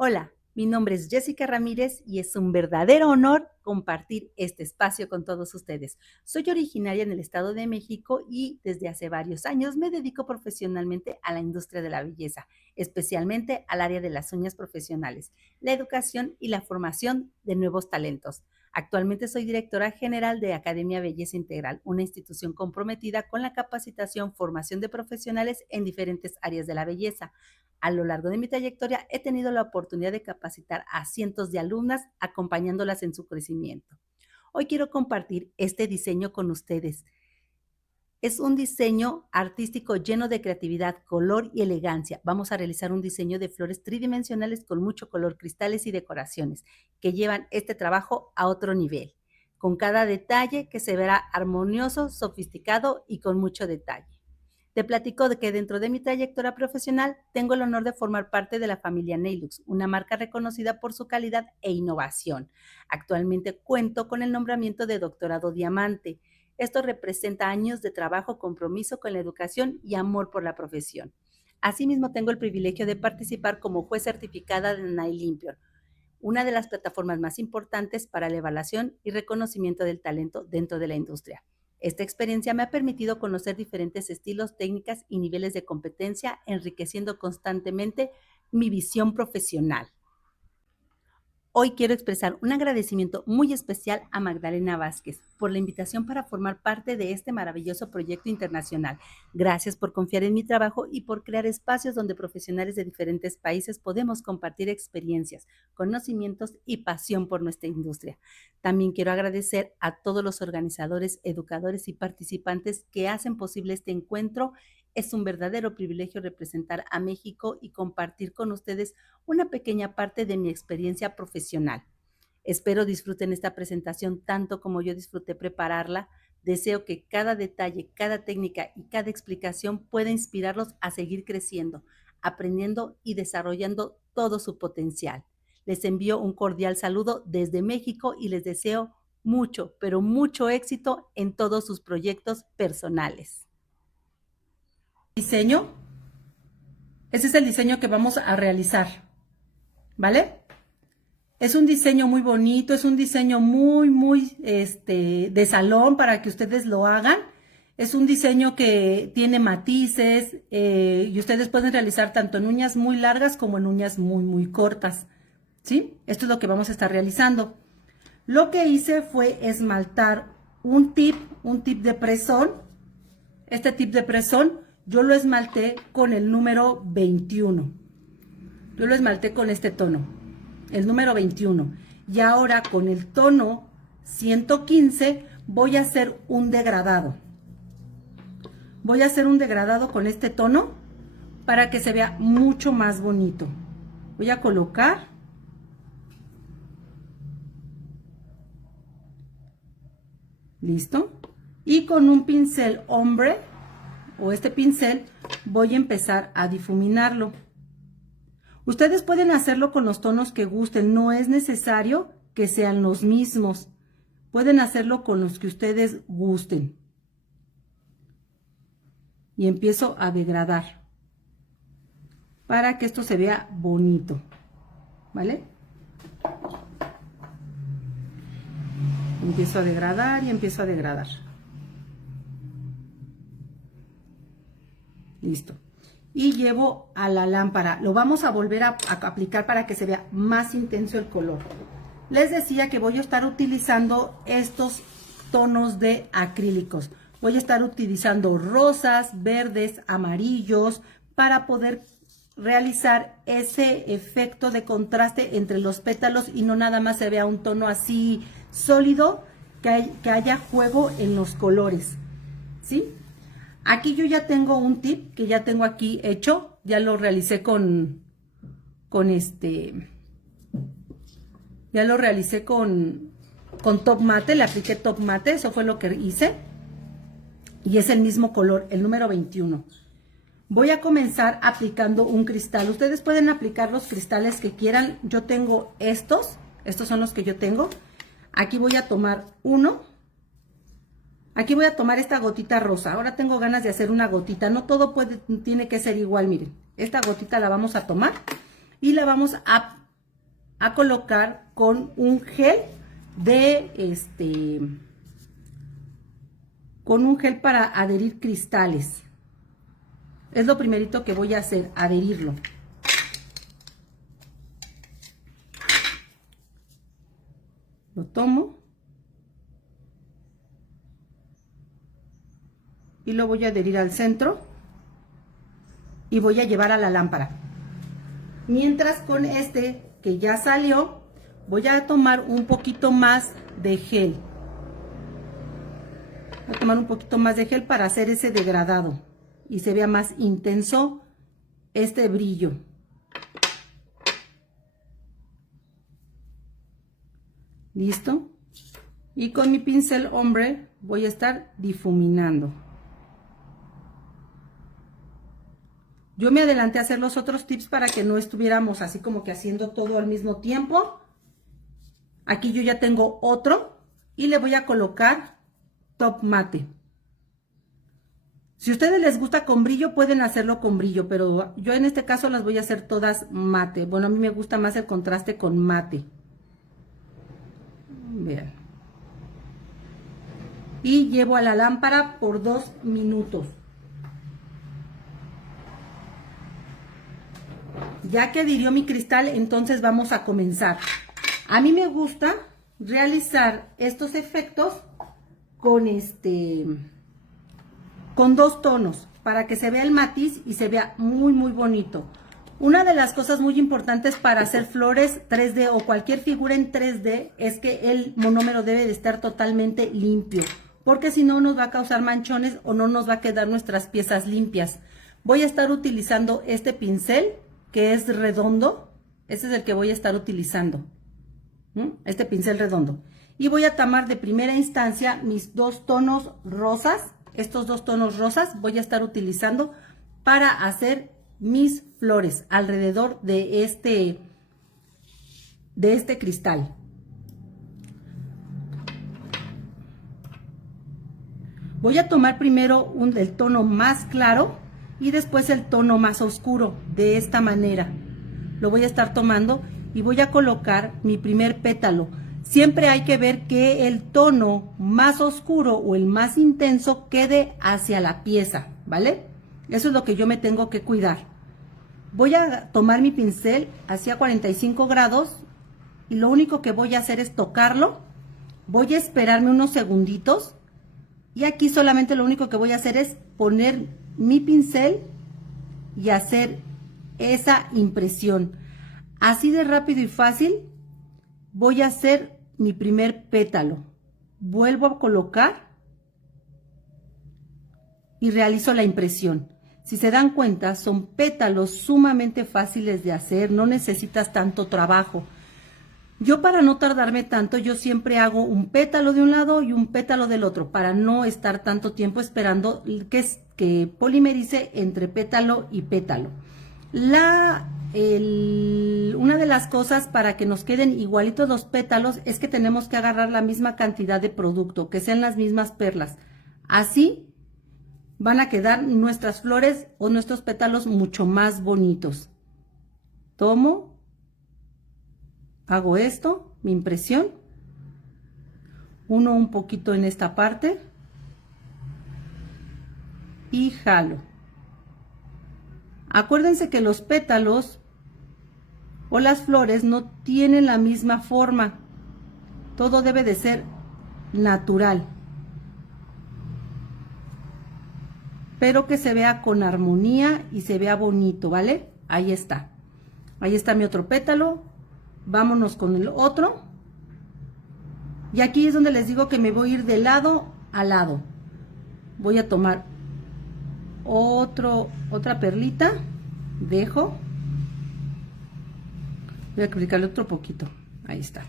Hola, mi nombre es Jessica Ramírez y es un verdadero honor compartir este espacio con todos ustedes. Soy originaria en el Estado de México y desde hace varios años me dedico profesionalmente a la industria de la belleza, especialmente al área de las uñas profesionales, la educación y la formación de nuevos talentos. Actualmente soy directora general de Academia Belleza Integral, una institución comprometida con la capacitación, formación de profesionales en diferentes áreas de la belleza. A lo largo de mi trayectoria he tenido la oportunidad de capacitar a cientos de alumnas acompañándolas en su crecimiento. Hoy quiero compartir este diseño con ustedes. Es un diseño artístico lleno de creatividad, color y elegancia. Vamos a realizar un diseño de flores tridimensionales con mucho color, cristales y decoraciones que llevan este trabajo a otro nivel, con cada detalle que se verá armonioso, sofisticado y con mucho detalle. Te platico de que dentro de mi trayectoria profesional tengo el honor de formar parte de la familia Neilux, una marca reconocida por su calidad e innovación. Actualmente cuento con el nombramiento de doctorado diamante. Esto representa años de trabajo, compromiso con la educación y amor por la profesión. Asimismo, tengo el privilegio de participar como juez certificada de Nail una de las plataformas más importantes para la evaluación y reconocimiento del talento dentro de la industria. Esta experiencia me ha permitido conocer diferentes estilos, técnicas y niveles de competencia, enriqueciendo constantemente mi visión profesional. Hoy quiero expresar un agradecimiento muy especial a Magdalena Vázquez por la invitación para formar parte de este maravilloso proyecto internacional. Gracias por confiar en mi trabajo y por crear espacios donde profesionales de diferentes países podemos compartir experiencias, conocimientos y pasión por nuestra industria. También quiero agradecer a todos los organizadores, educadores y participantes que hacen posible este encuentro. Es un verdadero privilegio representar a México y compartir con ustedes una pequeña parte de mi experiencia profesional. Espero disfruten esta presentación tanto como yo disfruté prepararla. Deseo que cada detalle, cada técnica y cada explicación pueda inspirarlos a seguir creciendo, aprendiendo y desarrollando todo su potencial. Les envío un cordial saludo desde México y les deseo mucho, pero mucho éxito en todos sus proyectos personales. Diseño. Ese es el diseño que vamos a realizar, ¿vale? Es un diseño muy bonito, es un diseño muy de salón para que ustedes lo hagan. Es un diseño que tiene matices y ustedes pueden realizar tanto en uñas muy largas como en uñas muy cortas, ¿sí? Esto es lo que vamos a estar realizando. Lo que hice fue esmaltar un tip de presón. Este tip de presón yo lo esmalté con el número 21. Yo lo esmalté con este tono, el número 21. Y ahora con el tono 115 voy a hacer un degradado. Voy a hacer un degradado con este tono para que se vea mucho más bonito. Voy a colocar. Listo. Y con un pincel hombre o este pincel voy a empezar a difuminarlo. Ustedes pueden hacerlo con los tonos que gusten, no es necesario que sean los mismos. Pueden hacerlo con los que ustedes gusten. Y empiezo a degradar para que esto se vea bonito, ¿vale? Empiezo a degradar y empiezo a degradar. Listo. Y llevo a la lámpara. Lo vamos a volver a aplicar para que se vea más intenso el color. Les decía que voy a estar utilizando estos tonos de acrílicos. Voy a estar utilizando rosas, verdes, amarillos para poder realizar ese efecto de contraste entre los pétalos y no nada más se vea un tono así sólido, que haya juego en los colores, ¿sí? Aquí yo ya tengo un tip que ya tengo aquí hecho, ya lo realicé ya lo realicé con top mate, le apliqué top mate, eso fue lo que hice. Y es el mismo color, el número 21. Voy a comenzar aplicando un cristal. Ustedes pueden aplicar los cristales que quieran. Yo tengo estos son los que yo tengo. Aquí voy a tomar uno. Aquí voy a tomar esta gotita rosa. Ahora tengo ganas de hacer una gotita. No todo tiene que ser igual, miren. Esta gotita la vamos a tomar y la vamos a a colocar con un gel con un gel para adherir cristales. Es lo primerito que voy a hacer, adherirlo. Lo tomo y lo voy a adherir al centro y voy a llevar a la lámpara. Mientras con este que ya salió, voy a tomar un poquito más de gel. Voy a tomar un poquito más de gel para hacer ese degradado y se vea más intenso este brillo. ¿Listo? Y con mi pincel hombre voy a estar difuminando. Yo me adelanté a hacer los otros tips para que no estuviéramos así como que haciendo todo al mismo tiempo. Aquí yo ya tengo otro y le voy a colocar top mate. Si a ustedes les gusta con brillo, pueden hacerlo con brillo, pero yo en este caso las voy a hacer todas mate. Bueno, a mí me gusta más el contraste con mate. Vean. Y llevo a la lámpara por 2 minutos. Ya que adhirió mi cristal, entonces vamos a comenzar. A mí me gusta realizar estos efectos con 2 tonos para que se vea el matiz y se vea muy muy bonito. Una de las cosas muy importantes para hacer flores 3D o cualquier figura en 3D es que el monómero debe de estar totalmente limpio, porque si no nos va a causar manchones o no nos va a quedar nuestras piezas limpias. Voy a estar utilizando este pincel que es redondo. Este es el que voy a estar utilizando, este pincel redondo, y voy a tomar de primera instancia mis 2 tonos rosas. Estos 2 tonos rosas voy a estar utilizando para hacer mis flores alrededor de este cristal. Voy a tomar primero el tono más claro y después el tono más oscuro, de esta manera. Lo voy a estar tomando y voy a colocar mi primer pétalo. Siempre hay que ver que el tono más oscuro o el más intenso quede hacia la pieza, ¿vale? Eso es lo que yo me tengo que cuidar. Voy a tomar mi pincel hacia 45 grados y lo único que voy a hacer es tocarlo. Voy a esperarme unos segunditos y aquí solamente lo único que voy a hacer es poner mi pincel y hacer esa impresión. Así de rápido y fácil voy a hacer mi primer pétalo. Vuelvo a colocar y realizo la impresión. Si se dan cuenta, son pétalos sumamente fáciles de hacer, no necesitas tanto trabajo. Yo, para no tardarme tanto, yo siempre hago un pétalo de un lado y un pétalo del otro, para no estar tanto tiempo esperando que polimerice entre pétalo y pétalo. Una de las cosas para que nos queden igualitos los pétalos es que tenemos que agarrar la misma cantidad de producto, que sean las mismas perlas. Así van a quedar nuestras flores o nuestros pétalos mucho más bonitos. Tomo, hago esto, mi impresión, uno un poquito en esta parte y jalo. Acuérdense que los pétalos o las flores no tienen la misma forma. Todo debe de ser natural, pero que se vea con armonía y se vea bonito, ¿vale? Ahí está. Ahí está mi otro pétalo. Vámonos con el otro. Y aquí es donde les digo que me voy a ir de lado a lado. Voy a tomar otra perlita. Dejo. Voy a aplicarle otro poquito. Ahí está.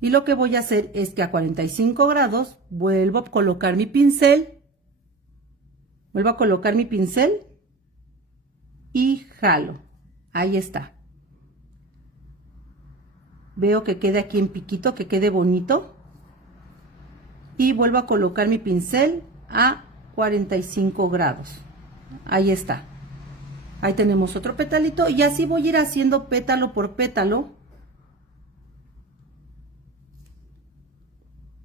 Y lo que voy a hacer es que a 45 grados vuelvo a colocar mi pincel. Vuelvo a colocar mi pincel y jalo. Ahí está. Veo que quede aquí en piquito, que quede bonito. Y vuelvo a colocar mi pincel a 45 grados. Ahí está. Ahí tenemos otro petalito y así voy a ir haciendo pétalo por pétalo.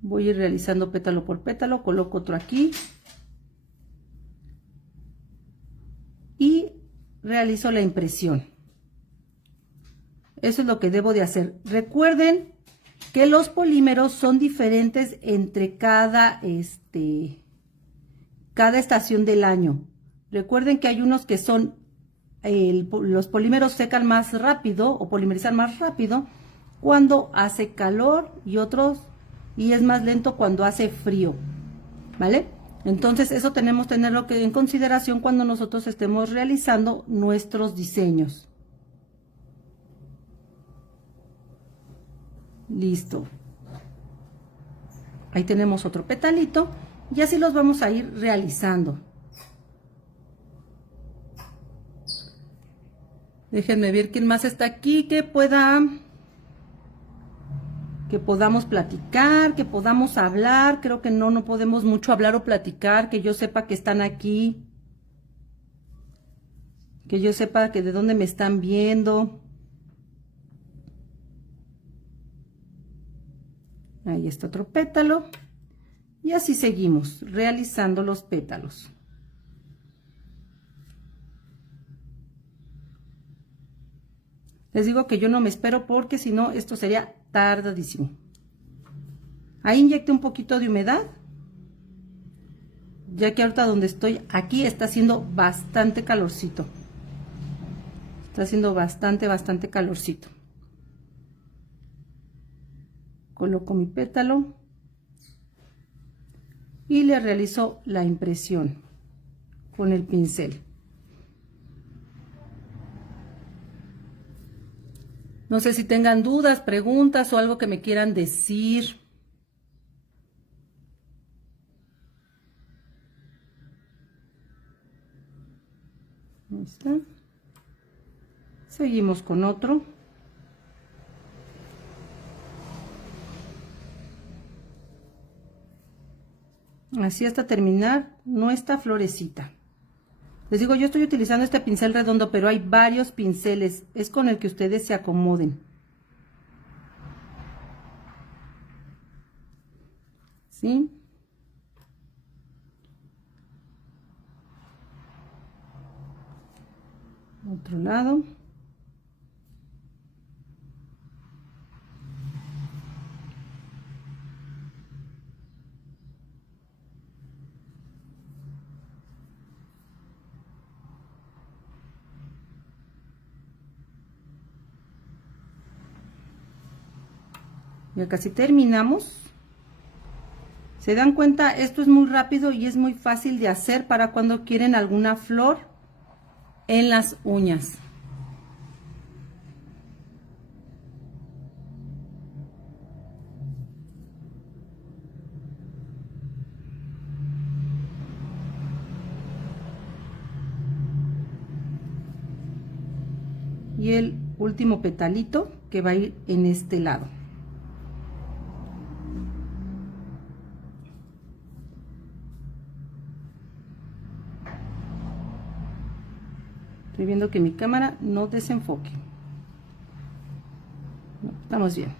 Voy a ir realizando pétalo por pétalo, coloco otro aquí. Y realizo la impresión. Eso es lo que debo de hacer. Recuerden que los polímeros son diferentes entre cada estación del año. Recuerden que hay unos que son, los polímeros secan más rápido o polimerizan más rápido cuando hace calor y es más lento cuando hace frío, ¿vale? Entonces eso tenemos que tenerlo en consideración cuando nosotros estemos realizando nuestros diseños. Listo. Ahí tenemos otro petalito y así los vamos a ir realizando. Déjenme ver quién más está aquí que podamos platicar, que podamos hablar. Creo que no podemos mucho hablar o platicar, que yo sepa que están aquí, que yo sepa que de dónde me están viendo. Ahí está otro pétalo. Y así seguimos realizando los pétalos. Les digo que yo no me espero porque si no esto sería tardadísimo. Ahí inyecté un poquito de humedad, ya que ahorita donde estoy, aquí está haciendo bastante calorcito. Está haciendo bastante calorcito. Coloco mi pétalo y le realizo la impresión con el pincel. No sé si tengan dudas, preguntas o algo que me quieran decir. Ahí está. Seguimos con otro. Así hasta terminar nuestra florecita. Les digo, yo estoy utilizando este pincel redondo, pero hay varios pinceles. Es con el que ustedes se acomoden. ¿Sí? Otro lado. Ya casi terminamos. ¿Se dan cuenta? Esto es muy rápido y es muy fácil de hacer para cuando quieren alguna flor en las uñas. Y el último petalito que va a ir en este lado. Estoy viendo que mi cámara no desenfoque. No, estamos bien.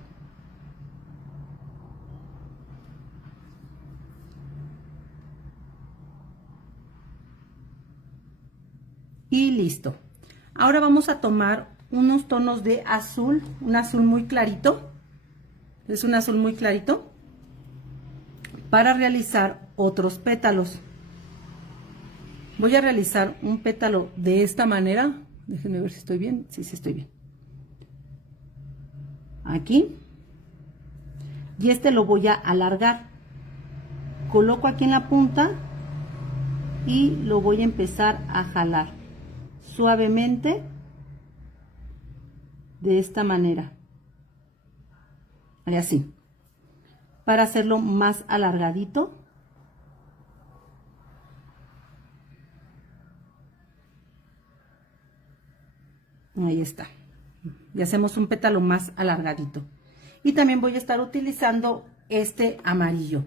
Y listo. Ahora vamos a tomar unos tonos de azul, un azul muy clarito. Es un azul muy clarito para realizar otros pétalos. Voy a realizar un pétalo de esta manera. Déjenme ver si estoy bien. Sí, sí estoy bien. Aquí. Y este lo voy a alargar. Coloco aquí en la punta y lo voy a empezar a jalar suavemente de esta manera. Así. Para hacerlo más alargadito. Ahí está. Y hacemos un pétalo más alargadito. Y también voy a estar utilizando este amarillo.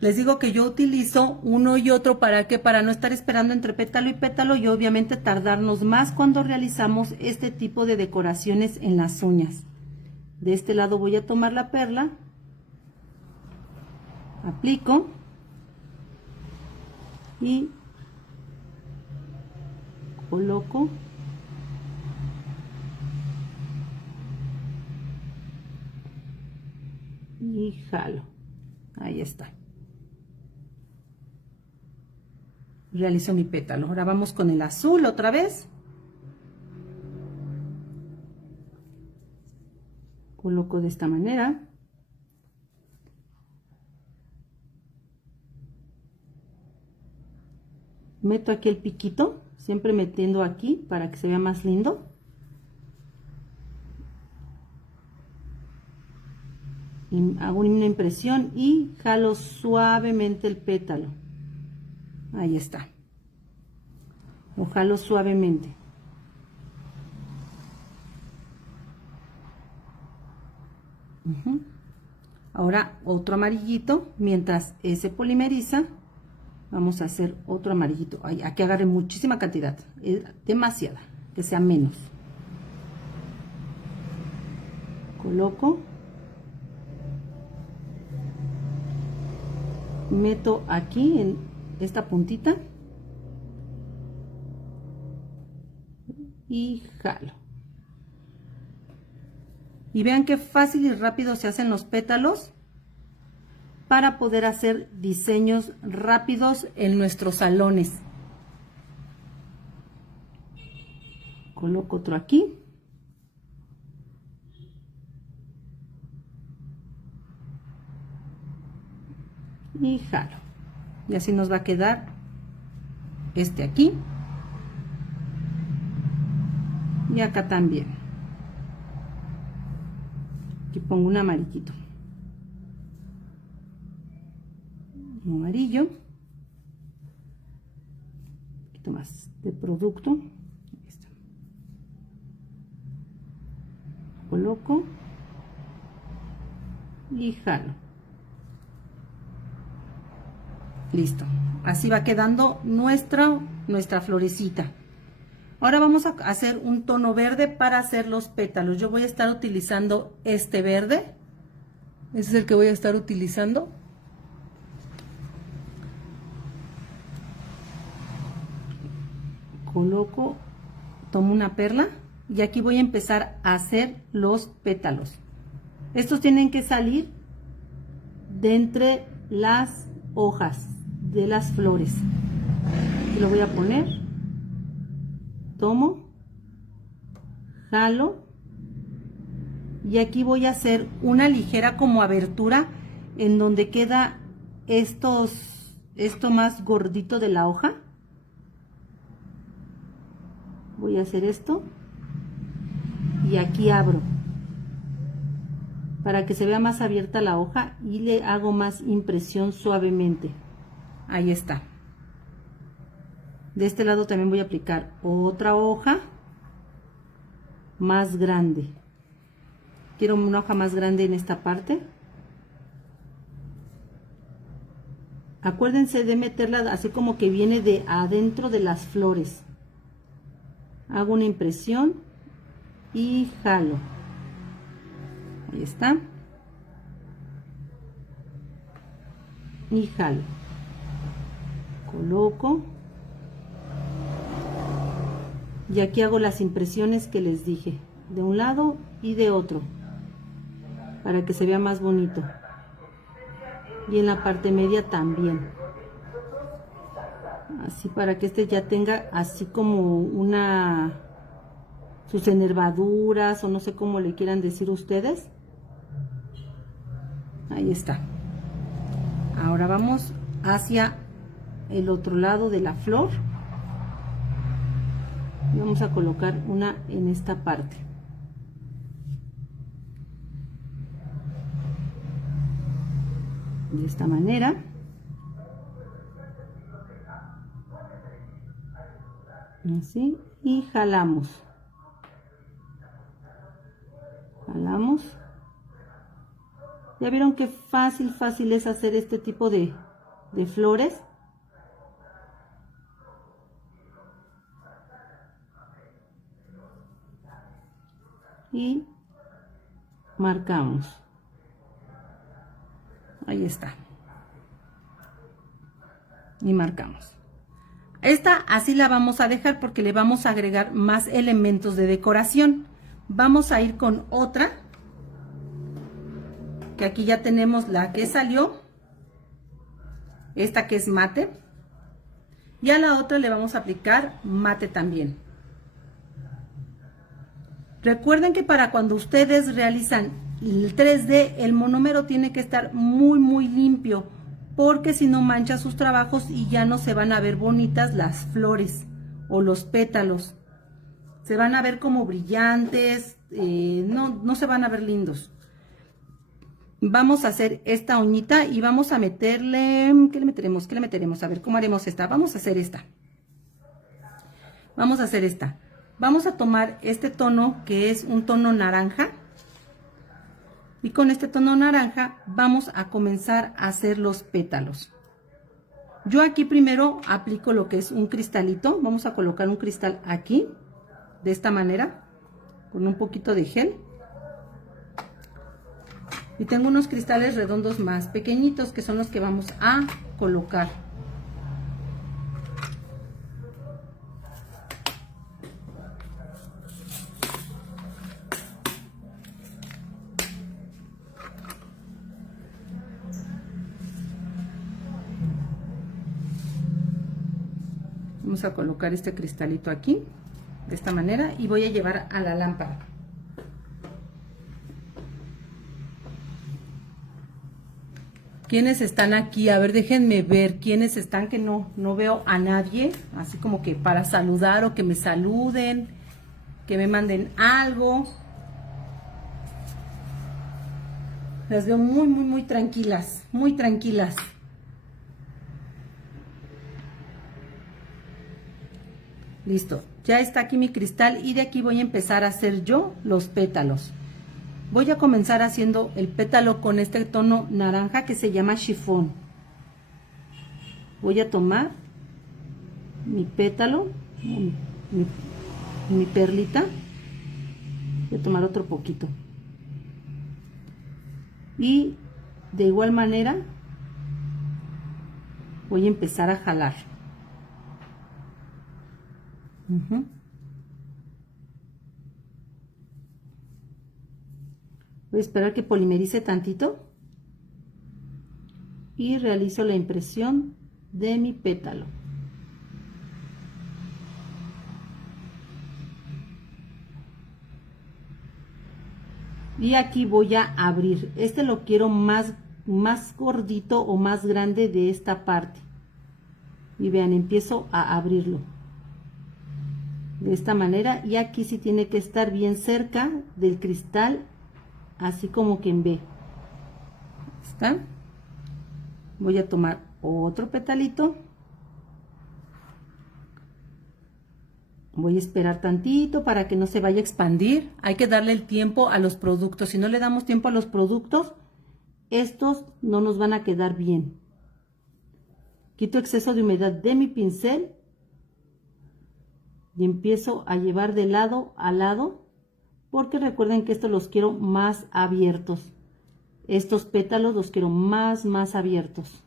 Les digo que yo utilizo uno y otro para que para no estar esperando entre pétalo y pétalo y obviamente tardarnos más cuando realizamos este tipo de decoraciones en las uñas. De este lado voy a tomar la perla, aplico y coloco y jalo. Ahí está. Realizo mi pétalo. Ahora vamos con el azul otra vez. Coloco de esta manera. Meto aquí el piquito, siempre metiendo aquí para que se vea más lindo. Y hago una impresión y jalo suavemente el pétalo. Ahí está. Lo jalo suavemente. Ahora otro amarillito, mientras ese polimeriza, vamos a hacer otro amarillito. Ay, aquí agarre muchísima cantidad, demasiada, que sea menos. Coloco, meto aquí en esta puntita y jalo. Y vean qué fácil y rápido se hacen los pétalos para poder hacer diseños rápidos en nuestros salones. Coloco otro aquí. Y jalo. Y así nos va a quedar este aquí. Y acá también. Aquí pongo un amarillito. Un amarillo. Un poquito más de producto. Ahí está. Coloco. Y jalo. Listo. Así va quedando nuestra florecita. Ahora vamos a hacer un tono verde para hacer los pétalos. Yo voy a estar utilizando este verde. Ese es el que voy a estar utilizando. Coloco, tomo una perla y aquí voy a empezar a hacer los pétalos. Estos tienen que salir de entre las hojas de las flores. Lo voy a poner. Tomo, jalo y aquí voy a hacer una ligera como abertura en donde queda esto más gordito de la hoja. Voy a hacer esto y aquí abro para que se vea más abierta la hoja y le hago más impresión suavemente. Ahí está. De este lado también voy a aplicar otra hoja más grande. Quiero una hoja más grande en esta parte. Acuérdense de meterla así como que viene de adentro de las flores. Hago una impresión y jalo. Ahí está. Y jalo. Coloco. Y aquí hago las impresiones que les dije, de un lado y de otro, para que se vea más bonito. Y en la parte media también. Así para que este ya tenga así como sus enervaduras o no sé cómo le quieran decir ustedes. Ahí está. Ahora vamos hacia el otro lado de la flor. Vamos a colocar una en esta parte. De esta manera. Así. Y jalamos. Jalamos. Ya vieron qué fácil es hacer este tipo de de flores. Y marcamos. Ahí está. Y marcamos. Esta así la vamos a dejar porque le vamos a agregar más elementos de decoración. Vamos a ir con otra, que aquí ya tenemos la que salió, esta que es mate, y a la otra le vamos a aplicar mate también. Recuerden que para cuando ustedes realizan el 3D, el monómero tiene que estar muy limpio, porque si no mancha sus trabajos y ya no se van a ver bonitas las flores o los pétalos. Se van a ver como brillantes, no se van a ver lindos. Vamos a hacer esta uñita y vamos a meterle, ¿qué le meteremos? ¿Qué le meteremos? A ver, ¿cómo haremos esta? Vamos a hacer esta. Vamos a hacer esta. Vamos a tomar este tono que es un tono naranja. Y con este tono naranja vamos a comenzar a hacer los pétalos. Yo aquí primero aplico lo que es un cristalito. Vamos a colocar un cristal aquí, de esta manera, con un poquito de gel. Y tengo unos cristales redondos más pequeñitos que son los que vamos a colocar. Vamos a colocar este cristalito aquí, de esta manera, y voy a llevar a la lámpara. ¿Quiénes están aquí? A ver, déjenme ver quiénes están, que no veo a nadie, así como que para saludar o que me saluden, que me manden algo. Las veo muy tranquilas, muy tranquilas. Listo, ya está aquí mi cristal y de aquí voy a empezar a hacer yo los pétalos. Voy a comenzar haciendo el pétalo con este tono naranja que se llama chifón. Voy a tomar mi pétalo, mi perlita. Voy a tomar otro poquito. Y de igual manera voy a empezar a jalar. Voy a esperar que polimerice tantito y realizo la impresión de mi pétalo. Y aquí voy a abrir. Este lo quiero más gordito o más grande de esta parte. Y vean, empiezo a abrirlo de esta manera, y aquí sí tiene que estar bien cerca del cristal, así como que en B. ¿Está? Voy a tomar otro petalito. Voy a esperar tantito para que no se vaya a expandir. Hay que darle el tiempo a los productos. Si no le damos tiempo a los productos, estos no nos van a quedar bien. Quito exceso de humedad de mi pincel y empiezo a llevar de lado a lado, porque recuerden que estos los quiero más abiertos. Estos pétalos los quiero más abiertos.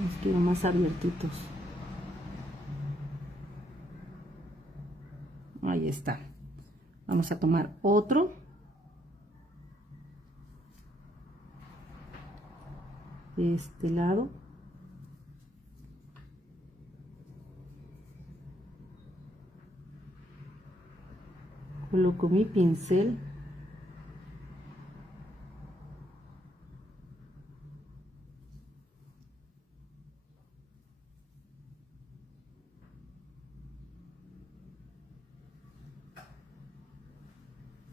Los quiero más abiertitos. Ahí está. Vamos a tomar otro. De este lado. Coloco mi pincel.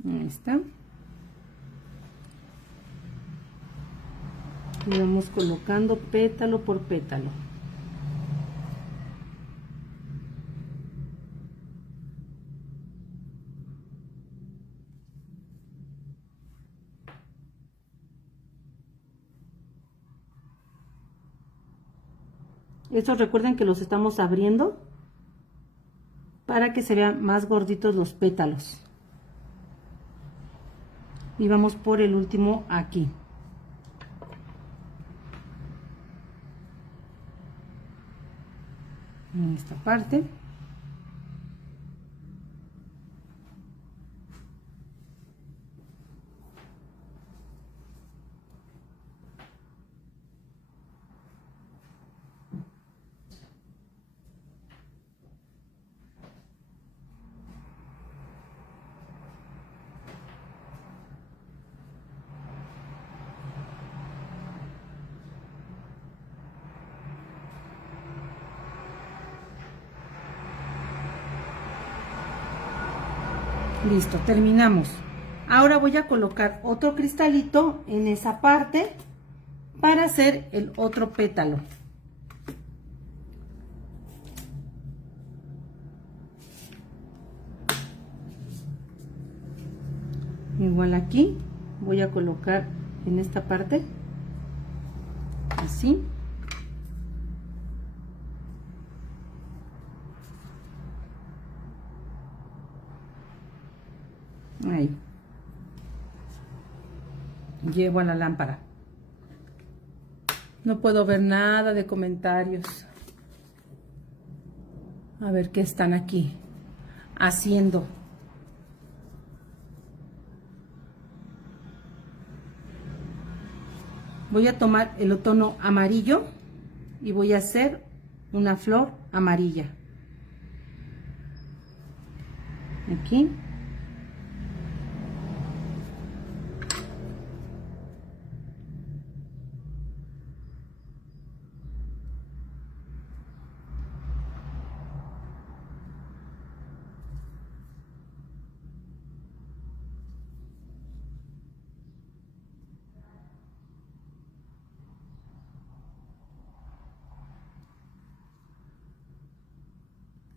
Ahí está. Y vamos colocando pétalo por pétalo. Estos recuerden que los estamos abriendo para que se vean más gorditos los pétalos. Y vamos por el último aquí. En esta parte. Listo, terminamos. Ahora voy a colocar otro cristalito en esa parte para hacer el otro pétalo. Igual aquí voy a colocar en esta parte, así. Ahí. Llevo a la lámpara. No puedo ver nada de comentarios. A ver qué están aquí haciendo. Voy a tomar el tono amarillo y voy a hacer una flor amarilla. Aquí.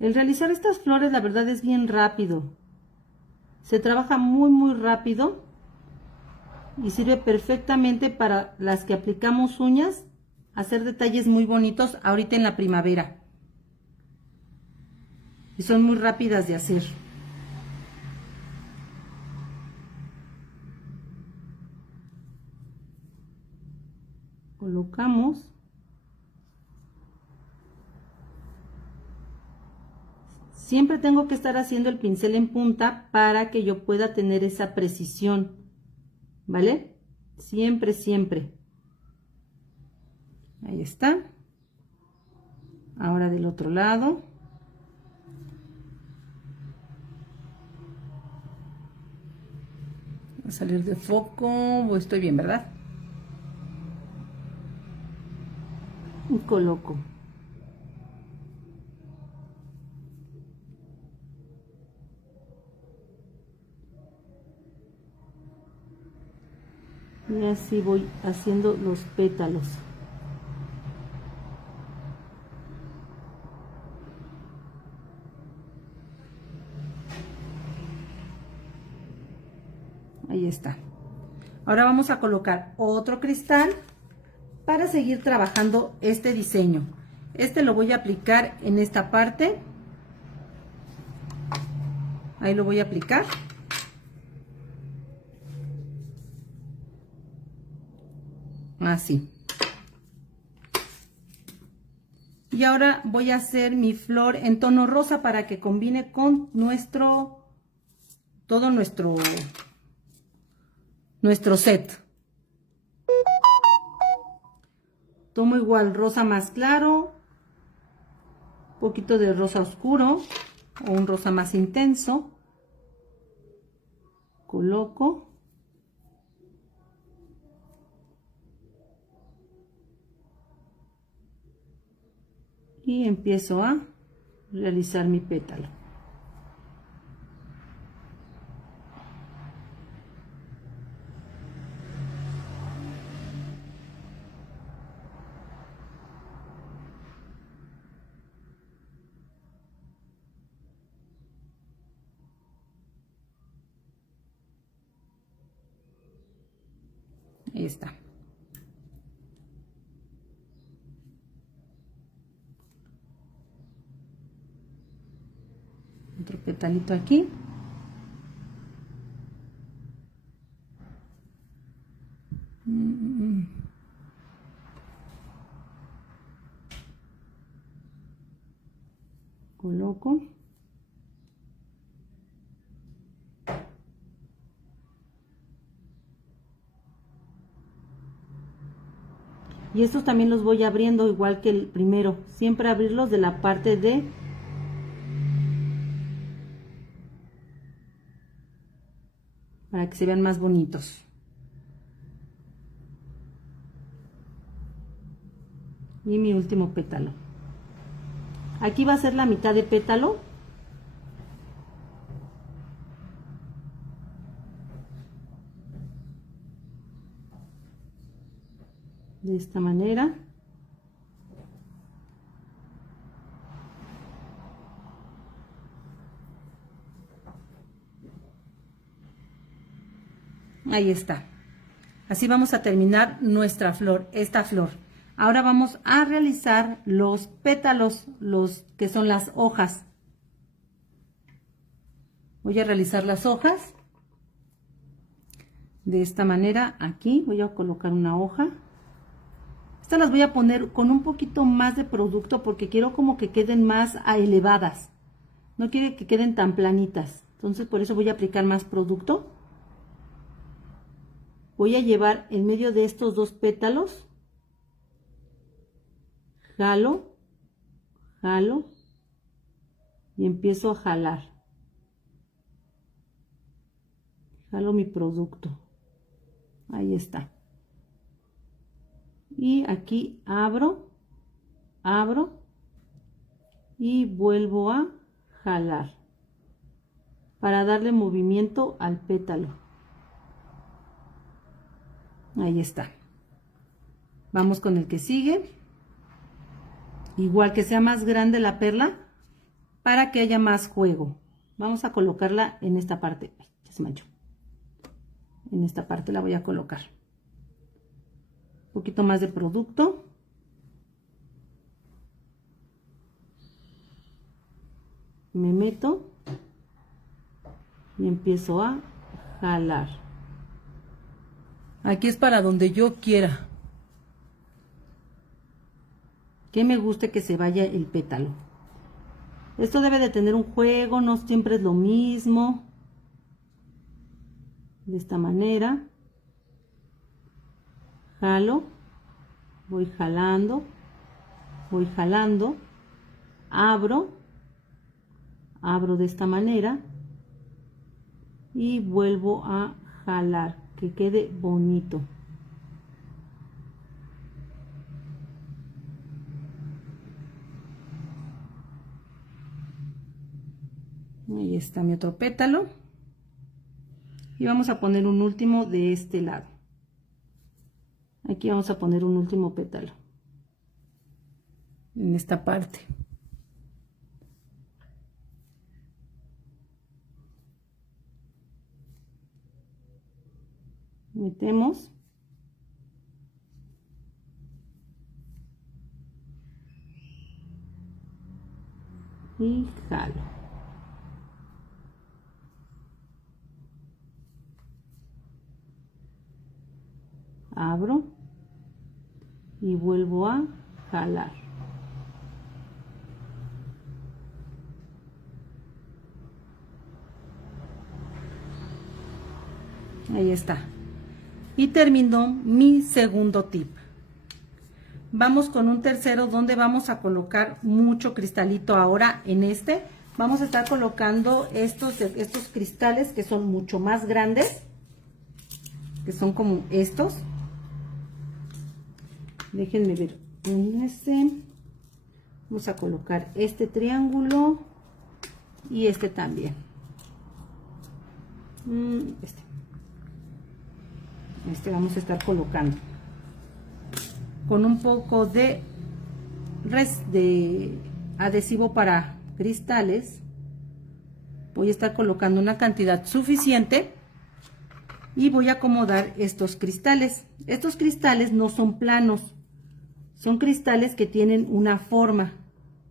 El realizar estas flores, la verdad, es bien rápido. Se trabaja muy rápido y sirve perfectamente para las que aplicamos uñas, hacer detalles muy bonitos ahorita en la primavera. Y son muy rápidas de hacer. Colocamos. Siempre tengo que estar haciendo el pincel en punta para que yo pueda tener esa precisión, ¿vale? Siempre. Ahí está. Ahora del otro lado. Va a salir de foco. Estoy bien, ¿verdad? Y coloco. Y así voy haciendo los pétalos. Ahí está. Ahora vamos a colocar otro cristal para seguir trabajando este diseño. Este lo voy a aplicar en esta parte. Ahí lo voy a aplicar. Así. Y ahora voy a hacer mi flor en tono rosa para que combine con todo nuestro set. Tomo igual rosa más claro, un poquito de rosa oscuro o un rosa más intenso. Coloco. Y empiezo a realizar mi pétalo. Ahí está. petalito aquí. Coloco. Y estos también los voy abriendo igual que el primero, siempre abrirlos de la parte de para que se vean más bonitos. Y mi último pétalo. Aquí va a ser la mitad de pétalo. De esta manera. Ahí está. Así vamos a terminar nuestra flor, esta flor. Ahora vamos a realizar los pétalos, los que son las hojas. Voy a realizar las hojas. De esta manera, aquí voy a colocar una hoja. Estas las voy a poner con un poquito más de producto porque quiero como que queden más elevadas. No quiero que queden tan planitas. Entonces por eso voy a aplicar más producto. Voy a llevar en medio de estos dos pétalos. Jalo, jalo y empiezo a jalar. Jalo mi producto. Ahí está. Y aquí abro, abro y vuelvo a jalar para darle movimiento al pétalo. Ahí está. Vamos con el que sigue. Igual que sea más grande la perla para que haya más juego. Vamos a colocarla en esta parte. Ay, ya se manchó. En esta parte la voy a colocar. Un poquito más de producto. Me meto y empiezo a jalar. Aquí es para donde yo quiera. Que me guste que se vaya el pétalo. Esto debe de tener un juego, no siempre es lo mismo. De esta manera. Jalo, voy jalando, abro de esta manera y vuelvo a jalar, que quede bonito. Ahí está mi otro pétalo. Y vamos a poner un último de este lado. Aquí vamos a poner un último pétalo. En esta parte. Metemos. Y jalo. Abro y vuelvo a jalar. Ahí está. Y terminó mi segundo tip. Vamos con un tercero donde vamos a colocar mucho cristalito. Ahora en este vamos a estar colocando estos cristales que son mucho más grandes, que son como estos. Déjenme ver. En este vamos a colocar este triángulo y este también. Este vamos a estar colocando con un poco de adhesivo para cristales. Voy a estar colocando una cantidad suficiente y voy a acomodar estos cristales. Estos cristales no son planos, son cristales que tienen una forma,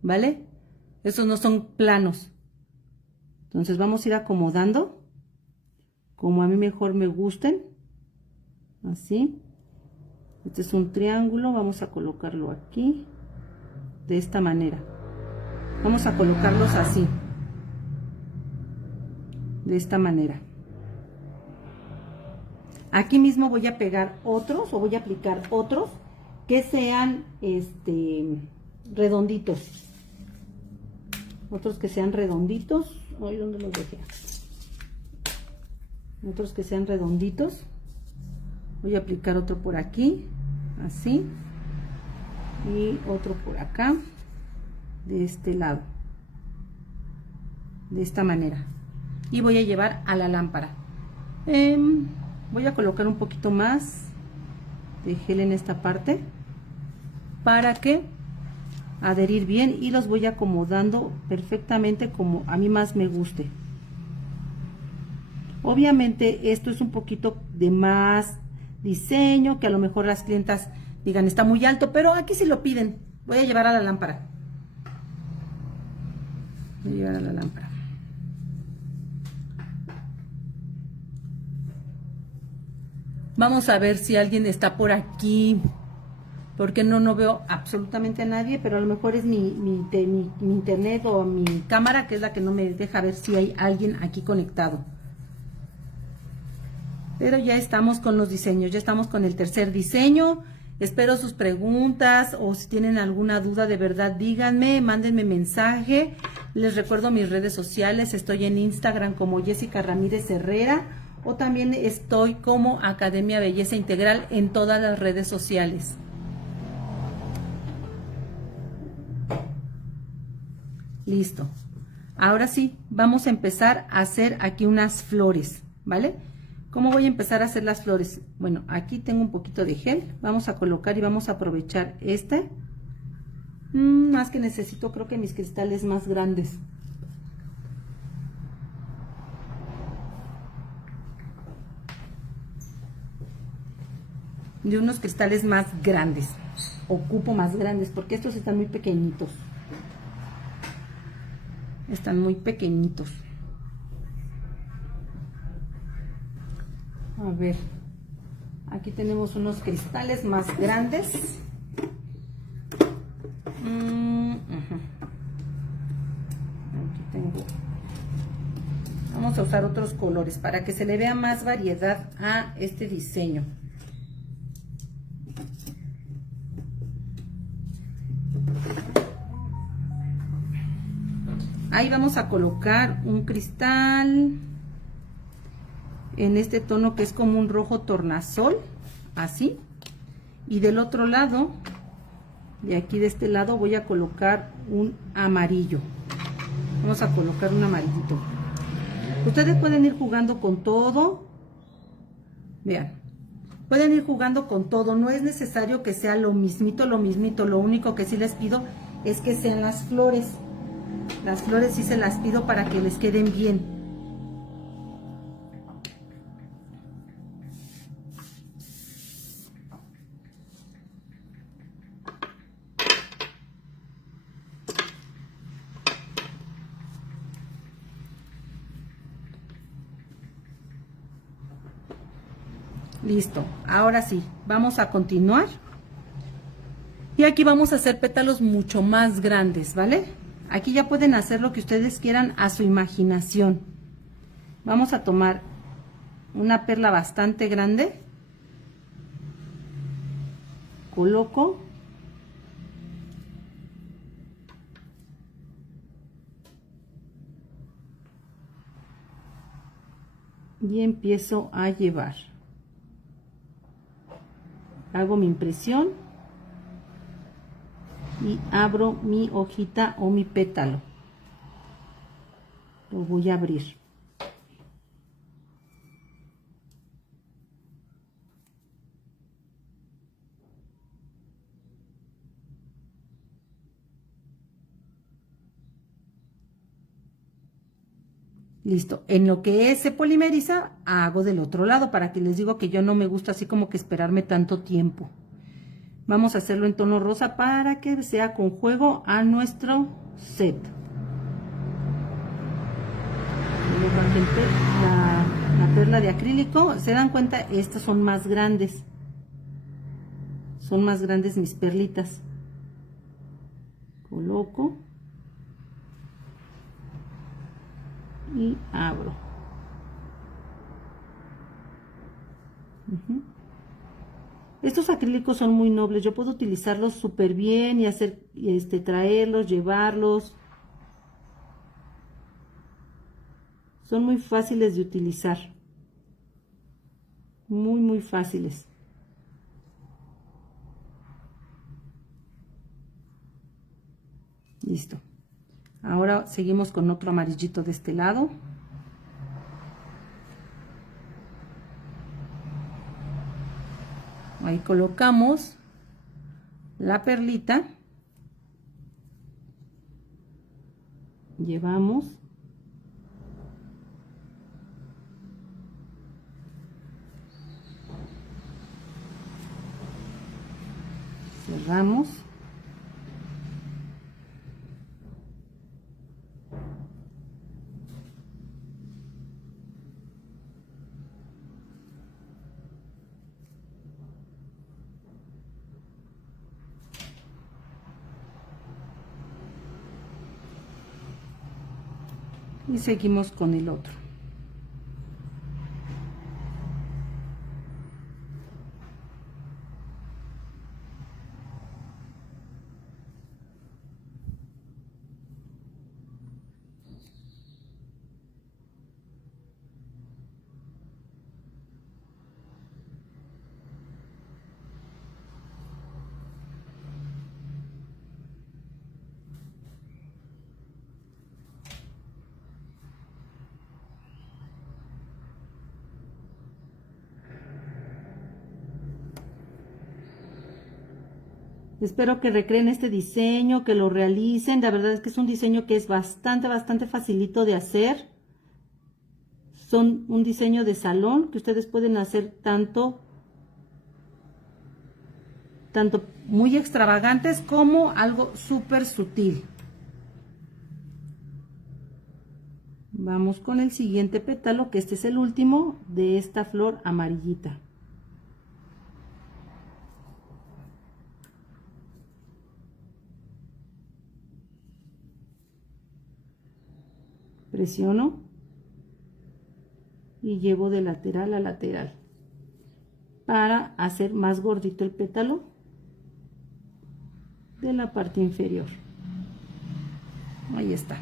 ¿vale? Estos no son planos. Entonces vamos a ir acomodando como a mí mejor me gusten. Así. Este es un triángulo, vamos a colocarlo aquí. De esta manera. Vamos a colocarlos así. De esta manera. Aquí mismo voy a pegar otros o voy a aplicar otros que sean redonditos. Otros que sean redonditos. Ay, ¿dónde los dejé? Otros que sean redonditos. Voy a aplicar otro por aquí, así. Y otro por acá, de este lado. De esta manera. Y voy a llevar a la lámpara. Voy a colocar un poquito más de gel en esta parte para que adherir bien, y los voy acomodando perfectamente como a mí más me guste. Obviamente esto es un poquito de más diseño, que a lo mejor las clientas digan está muy alto, pero aquí sí lo piden. Voy a llevar a la lámpara. Voy a llevar a la lámpara. Vamos a ver si alguien está por aquí, porque no veo absolutamente a nadie, pero a lo mejor es mi internet o mi cámara, que es la que no me deja ver si hay alguien aquí conectado. Pero ya estamos con los diseños, ya estamos con el tercer diseño. Espero sus preguntas, o si tienen alguna duda, de verdad díganme, mándenme mensaje. Les recuerdo mis redes sociales, estoy en Instagram como Jessica Ramírez Herrera, o también estoy como Academia Belleza Integral en todas las redes sociales. Listo. Ahora sí, vamos a empezar a hacer aquí unas flores, ¿vale? ¿Cómo voy a empezar a hacer las flores? Bueno, aquí tengo un poquito de gel. Vamos a colocar y vamos a aprovechar este. Más que necesito, creo que mis cristales más grandes. De unos cristales más grandes. Ocupo más grandes porque estos están muy pequeñitos. Están muy pequeñitos. A ver, aquí tenemos unos cristales más grandes. Aquí tengo. Vamos a usar otros colores para que se le vea más variedad a este diseño. Ahí vamos a colocar un cristal en este tono que es como un rojo tornasol, así. Y del otro lado, de aquí de este lado, voy a colocar un amarillo. Vamos a colocar un amarillito. Ustedes pueden ir jugando con todo. Vean, pueden ir jugando con todo. No es necesario que sea lo mismito, lo mismito. Lo único que sí les pido es que sean las flores. Las flores sí se las pido para que les queden bien. Listo, ahora sí, vamos a continuar. Y aquí vamos a hacer pétalos mucho más grandes, ¿vale? Aquí ya pueden hacer lo que ustedes quieran a su imaginación. Vamos a tomar una perla bastante grande. Coloco. Y empiezo a llevar. Hago mi impresión. Y abro mi hojita o mi pétalo. Lo voy a abrir. Listo. En lo que se polimeriza, hago del otro lado, para que les digo que yo no me gusta así como que esperarme tanto tiempo. Vamos a hacerlo en tono rosa para que sea con juego a nuestro set. Coloco aquí la perla de acrílico. ¿Se dan cuenta? Estas son más grandes. Son más grandes mis perlitas. Coloco. Y abro. Estos acrílicos son muy nobles. Yo puedo utilizarlos súper bien y hacer, traerlos, llevarlos. Son muy fáciles de utilizar. Muy, muy fáciles. Listo. Ahora seguimos con otro amarillito de este lado. Ahí colocamos la perlita. Llevamos. Cerramos. Y seguimos con el otro. Espero que recreen este diseño, que lo realicen. La verdad es que es un diseño que es bastante facilito de hacer. Son un diseño de salón que ustedes pueden hacer tanto muy extravagantes como algo súper sutil. Vamos con el siguiente pétalo, que este es el último de esta flor amarillita. Presiono y llevo de lateral a lateral para hacer más gordito el pétalo de la parte inferior. Ahí está.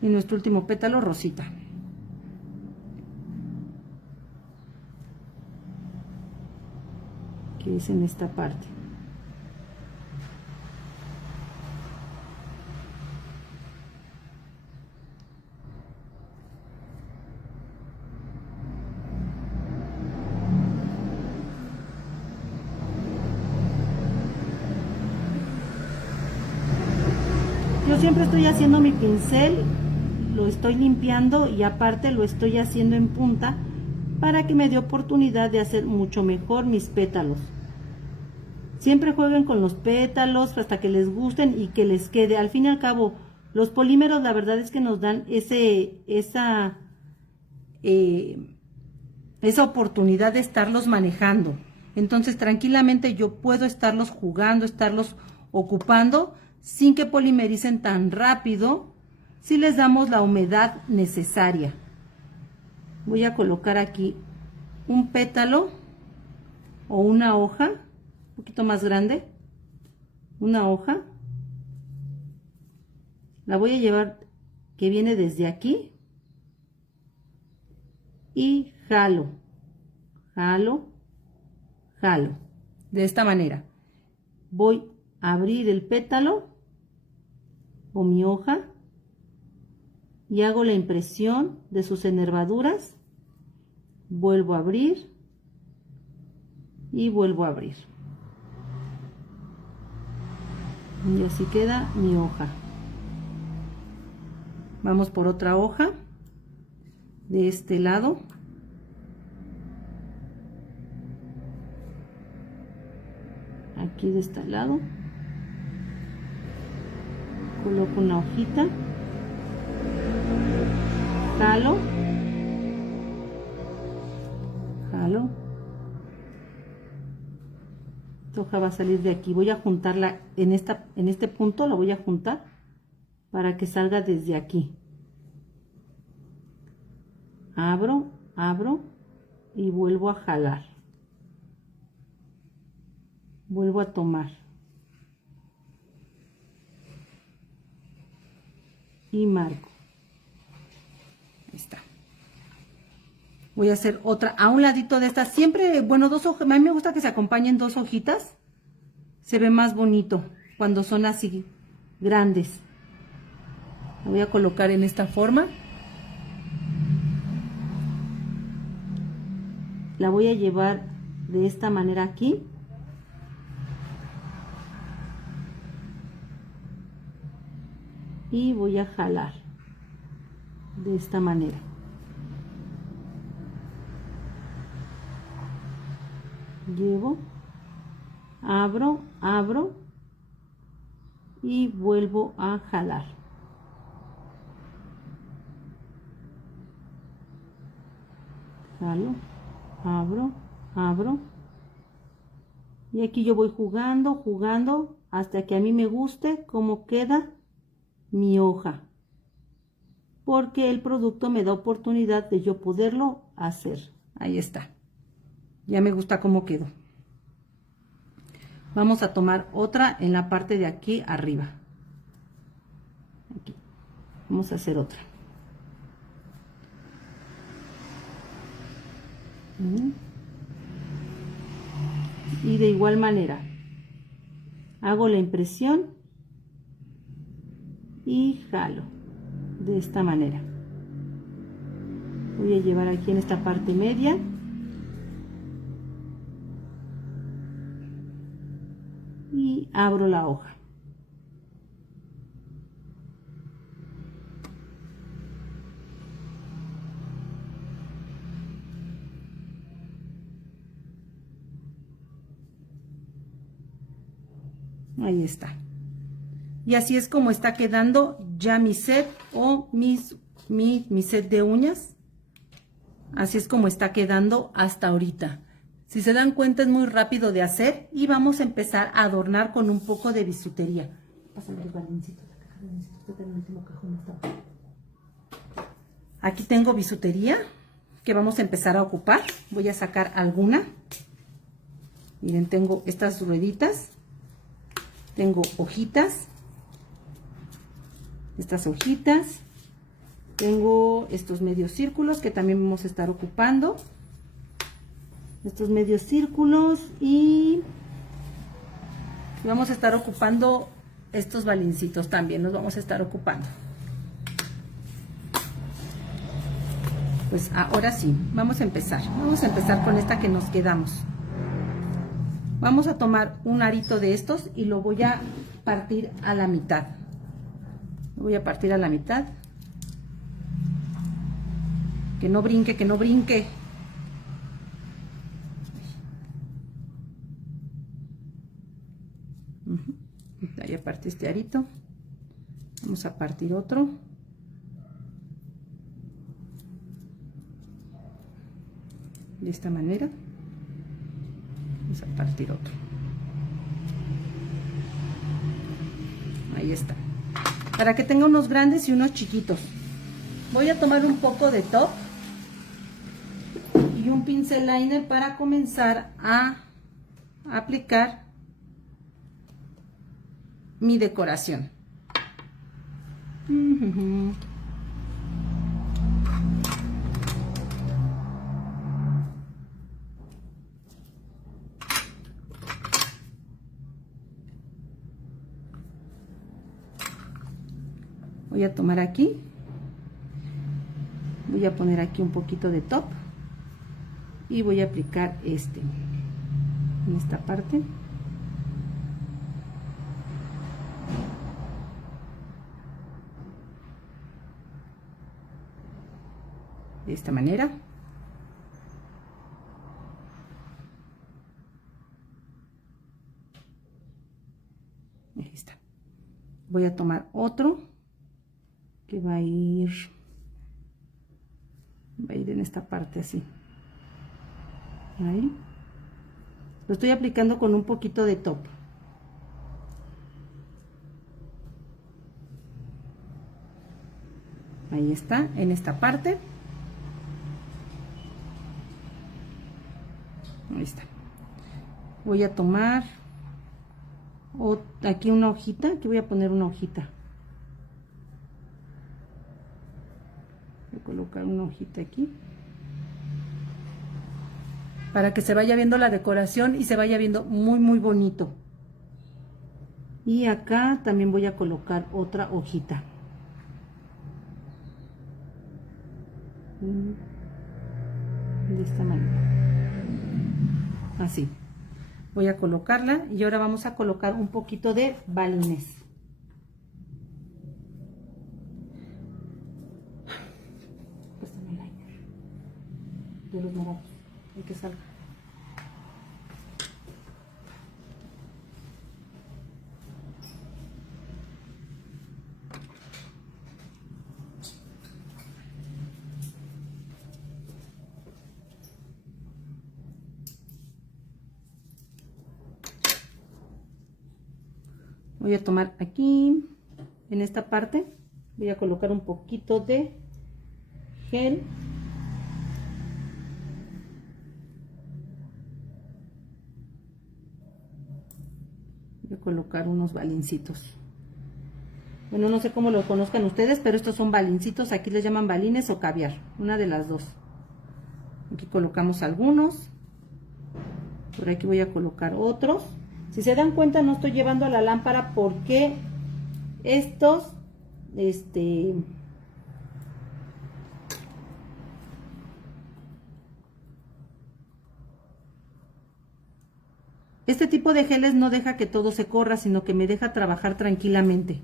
Y nuestro último pétalo rosita. Que es en esta parte. Yo siempre estoy haciendo mi pincel, lo estoy limpiando y aparte lo estoy haciendo en punta para que me dé oportunidad de hacer mucho mejor mis pétalos. Siempre jueguen con los pétalos hasta que les gusten y que les quede. Al fin y al cabo, los polímeros la verdad es que nos dan esa oportunidad de estarlos manejando. Entonces tranquilamente yo puedo estarlos jugando, estarlos ocupando sin que polimericen tan rápido si les damos la humedad necesaria. Voy a colocar aquí un pétalo o una hoja, un poquito más grande, una hoja. La voy a llevar que viene desde aquí y jalo, jalo, jalo. De esta manera voy a abrir el pétalo o mi hoja y hago la impresión de sus enervaduras, vuelvo a abrir y vuelvo a abrir, y así queda mi hoja. Vamos por otra hoja de este lado. Aquí de este lado coloco una hojita jalo, jalo. Esta hoja va a salir de aquí. Voy a juntarla en este punto, la voy a juntar para que salga desde aquí. Abro, abro y vuelvo a jalar. Vuelvo a tomar. Y marco. Ahí está. Voy a hacer otra a un ladito de esta. Siempre, bueno, dos hojas. A mí me gusta que se acompañen dos hojitas. Se ve más bonito cuando son así grandes. La voy a colocar en esta forma. La voy a llevar de esta manera aquí. Y voy a jalar de esta manera. Llevo, abro, abro y vuelvo a jalar. Jalo, abro, abro. Y aquí yo voy jugando, jugando hasta que a mí me guste cómo queda mi hoja. Porque el producto me da oportunidad de yo poderlo hacer. Ahí está. Ya me gusta cómo quedó. Vamos a tomar otra en la parte de aquí arriba. Aquí. Vamos a hacer otra. Y de igual manera hago la impresión y jalo de esta manera. Voy a llevar aquí en esta parte media. Y abro la hoja. Ahí está. Y así es como está quedando ya mi set o mi set de uñas. Así es como está quedando hasta ahorita. Si se dan cuenta es muy rápido de hacer y vamos a empezar a adornar con un poco de bisutería. Pásame el baloncito, la caja de baloncitos, que está en el último cajón. Aquí tengo bisutería que vamos a empezar a ocupar. Voy a sacar alguna. Miren, tengo estas rueditas. Tengo hojitas. Estas hojitas. Tengo estos medios círculos que también vamos a estar ocupando. Estos medios círculos y vamos a estar ocupando estos balincitos también. Los vamos a estar ocupando. Pues ahora sí, vamos a empezar. Vamos a empezar con esta que nos quedamos. Vamos a tomar un arito de estos y lo voy a partir a la mitad. Lo voy a partir a la mitad. Que no brinque, que no brinque. Ya partí este arito. Vamos a partir otro. De esta manera. Vamos a partir otro. Ahí está. Para que tenga unos grandes y unos chiquitos. Voy a tomar un poco de top y un pincel liner para comenzar a aplicar mi decoración. Voy a tomar aquí, voy a poner aquí un poquito de top y voy a aplicar en esta parte. De esta manera. Ahí está. Voy a tomar otro que va a ir Va a ir en esta parte así. Ahí. Lo estoy aplicando con un poquito de top. Ahí está, en esta parte. Ahí está. Voy a tomar aquí una hojita, aquí voy a poner una hojita. Voy a colocar una hojita aquí. Para que se vaya viendo la decoración y se vaya viendo muy muy bonito. Y acá también voy a colocar otra hojita. De esta manera. Así. Voy a colocarla y ahora vamos a colocar un poquito de balines. Préstame el liner de los morados. Hay que salga. Voy a tomar aquí, en esta parte, voy a colocar un poquito de gel. Voy a colocar unos balincitos. Bueno, no sé cómo lo conozcan ustedes, pero estos son balincitos. Aquí les llaman balines o caviar, una de las dos. Aquí colocamos algunos. Por aquí voy a colocar otros. Si se dan cuenta, no estoy llevando a la lámpara porque estos, este tipo de geles no deja que todo se corra, sino que me deja trabajar tranquilamente.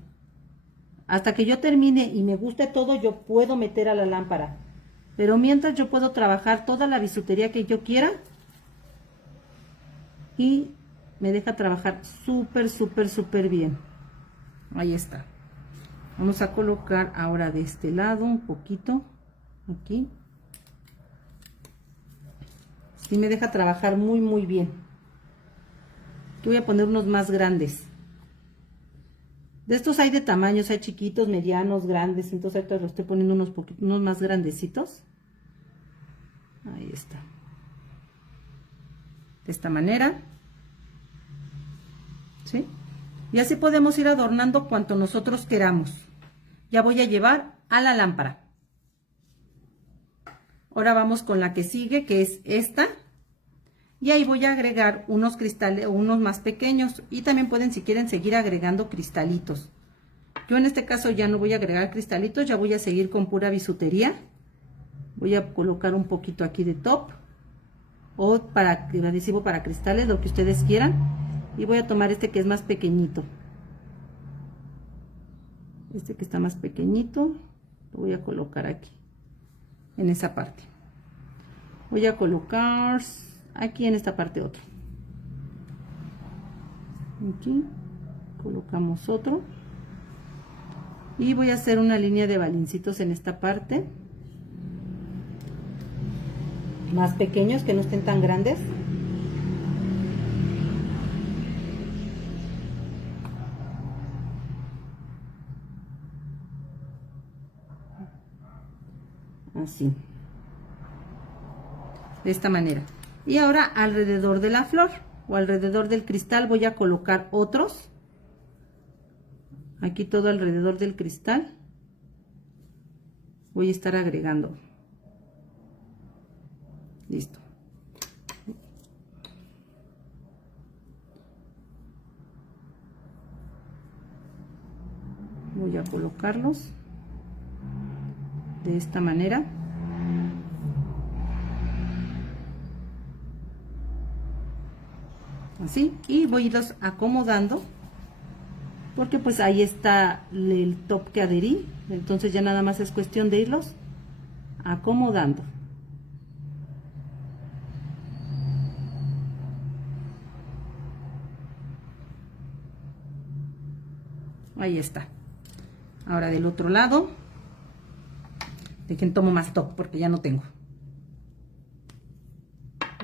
Hasta que yo termine y me guste todo, yo puedo meter a la lámpara. Pero mientras yo puedo trabajar toda la bisutería que yo quiera y me deja trabajar súper, súper, súper bien. Ahí está. Vamos a colocar ahora de este lado un poquito aquí. Sí me deja trabajar muy, muy bien. Aquí voy a poner unos más grandes. De estos hay de tamaños, hay chiquitos, medianos, grandes. Entonces ahorita los estoy poniendo unos más grandecitos. Ahí está. De esta manera. ¿Sí? Y así podemos ir adornando cuanto nosotros queramos. Ya voy a llevar a la lámpara. Ahora vamos con la que sigue, que es esta. Y ahí voy a agregar unos cristales, unos más pequeños. Y también pueden, si quieren, seguir agregando cristalitos. Yo en este caso ya no voy a agregar cristalitos, ya voy a seguir con pura bisutería. Voy a colocar un poquito aquí de top. O para adhesivo para cristales, lo que ustedes quieran. Y voy a tomar este que es más pequeñito. Este que está más pequeñito, lo voy a colocar aquí, en esa parte. Voy a colocar aquí en esta parte otro. Aquí colocamos otro. Y voy a hacer una línea de balincitos en esta parte. Más pequeños, que no estén tan grandes. Así. De esta manera. Y ahora alrededor de la flor o alrededor del cristal voy a colocar otros. Aquí todo alrededor del cristal voy a estar agregando. Listo. Voy a colocarlos de esta manera. Así, y voy a irlos acomodando porque pues ahí está el top que adherí. Entonces ya nada más es cuestión de irlos acomodando. Ahí está. Ahora del otro lado, Dejen, tomo más top porque ya no tengo.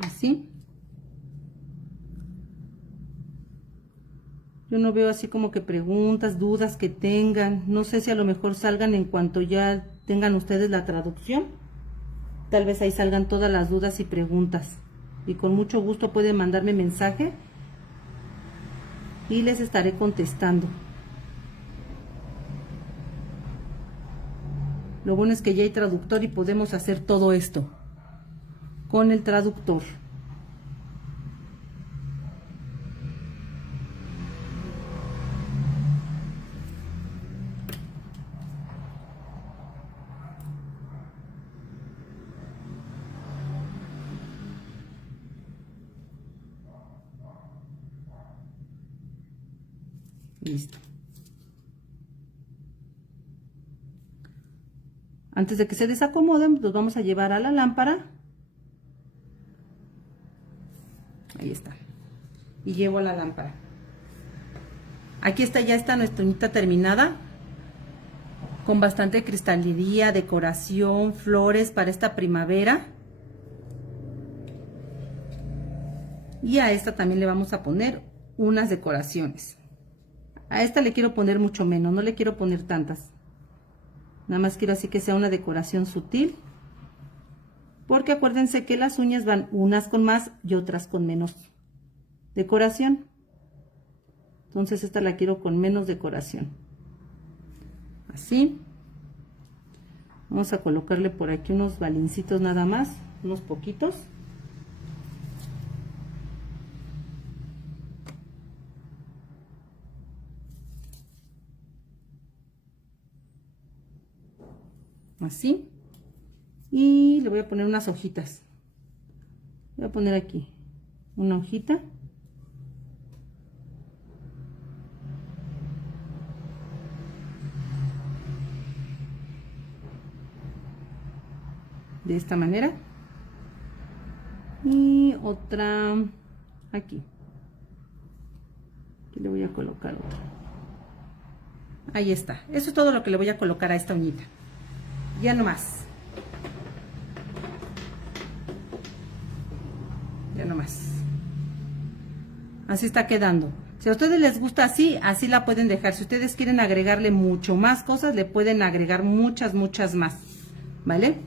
Así. Yo no veo así como que preguntas, dudas que tengan. No sé si a lo mejor salgan en cuanto ya tengan ustedes la traducción. Tal vez ahí salgan todas las dudas y preguntas. Y con mucho gusto pueden mandarme mensaje y les estaré contestando. Lo bueno es que ya hay traductor y podemos hacer todo esto con el traductor. Listo. Antes de que se desacomoden, los vamos a llevar a la lámpara. Ahí está. Y llevo a la lámpara. Aquí está, ya está nuestra uñita terminada. Con bastante cristalería, decoración, flores para esta primavera. Y a esta también le vamos a poner unas decoraciones. A esta le quiero poner mucho menos, no le quiero poner tantas. Nada más quiero así que sea una decoración sutil. Porque acuérdense que las uñas van unas con más y otras con menos decoración. Entonces esta la quiero con menos decoración. Así. Vamos a colocarle por aquí unos balincitos nada más, unos poquitos. Así. Y le voy a poner unas hojitas. Voy a poner aquí una hojita. De esta manera. Y otra aquí. Aquí le voy a colocar otra. Ahí está. Eso es todo lo que le voy a colocar a esta uñita. Ya no más. Ya no más. Así está quedando. Si a ustedes les gusta así, así la pueden dejar. Si ustedes quieren agregarle mucho más cosas, le pueden agregar muchas más. ¿Vale?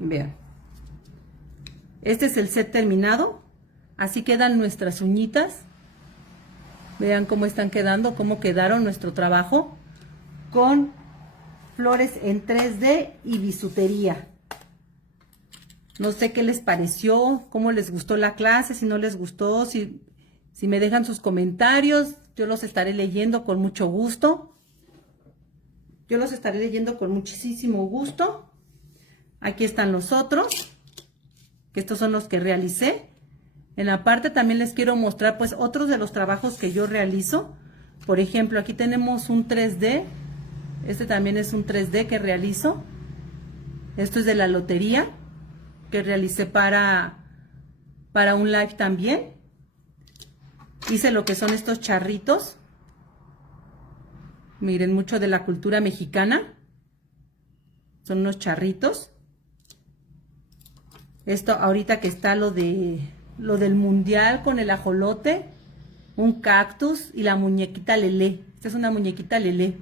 Vean. Este es el set terminado. Así quedan nuestras uñitas. Vean cómo están quedando, cómo quedaron nuestro trabajo. Con flores en 3D y bisutería. No sé qué les pareció, cómo les gustó la clase, si no les gustó, si me dejan sus comentarios, yo los estaré leyendo con mucho gusto. Yo los estaré leyendo con muchísimo gusto. Aquí están los otros, que estos son los que realicé. En la parte también les quiero mostrar pues otros de los trabajos que yo realizo. Por ejemplo, aquí tenemos un 3D. Este también es un 3D que realizo. Esto es de la lotería que realicé para un live también. Hice lo que son estos charritos. Miren, mucho de la cultura mexicana. Son unos charritos. Esto ahorita que está lo del mundial con el ajolote, un cactus y la muñequita Lelé. Esta es una muñequita Lelé.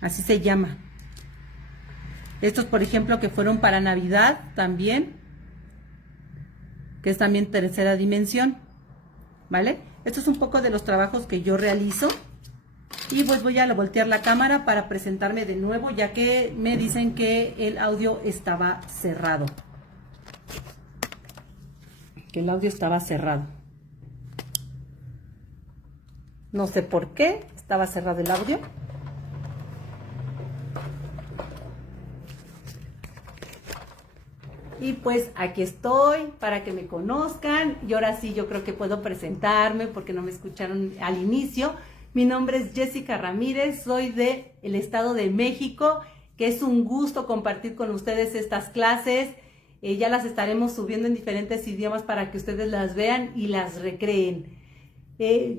Así se llama. Estos, por ejemplo, que fueron para Navidad también, que es también tercera dimensión, ¿vale? Esto es un poco de los trabajos que yo realizo. Y pues voy a voltear la cámara para presentarme de nuevo, ya que me dicen que el audio estaba cerrado. Que el audio estaba cerrado. No sé por qué estaba cerrado el audio. Y pues aquí estoy para que me conozcan. Y ahora sí yo creo que puedo presentarme porque no me escucharon al inicio. Mi nombre es Jessica Ramírez, soy del Estado de México, que es un gusto compartir con ustedes estas clases. Ya las estaremos subiendo en diferentes idiomas para que ustedes las vean y las recreen.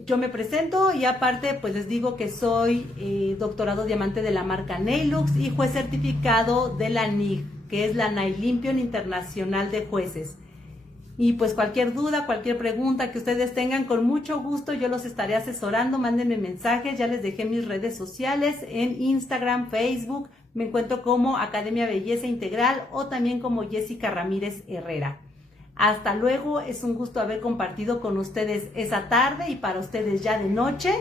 Yo me presento y aparte pues les digo que soy doctorado diamante de la marca Neilux y juez certificado de la NIG, que es la Nailympion Internacional de Jueces. Y pues cualquier duda, cualquier pregunta que ustedes tengan, con mucho gusto yo los estaré asesorando. Mándenme mensajes, ya les dejé mis redes sociales en Instagram, Facebook. Me encuentro como Academia Belleza Integral o también como Jessica Ramírez Herrera. Hasta luego, es un gusto haber compartido con ustedes esa tarde y para ustedes ya de noche.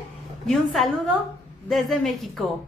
Y un saludo desde México.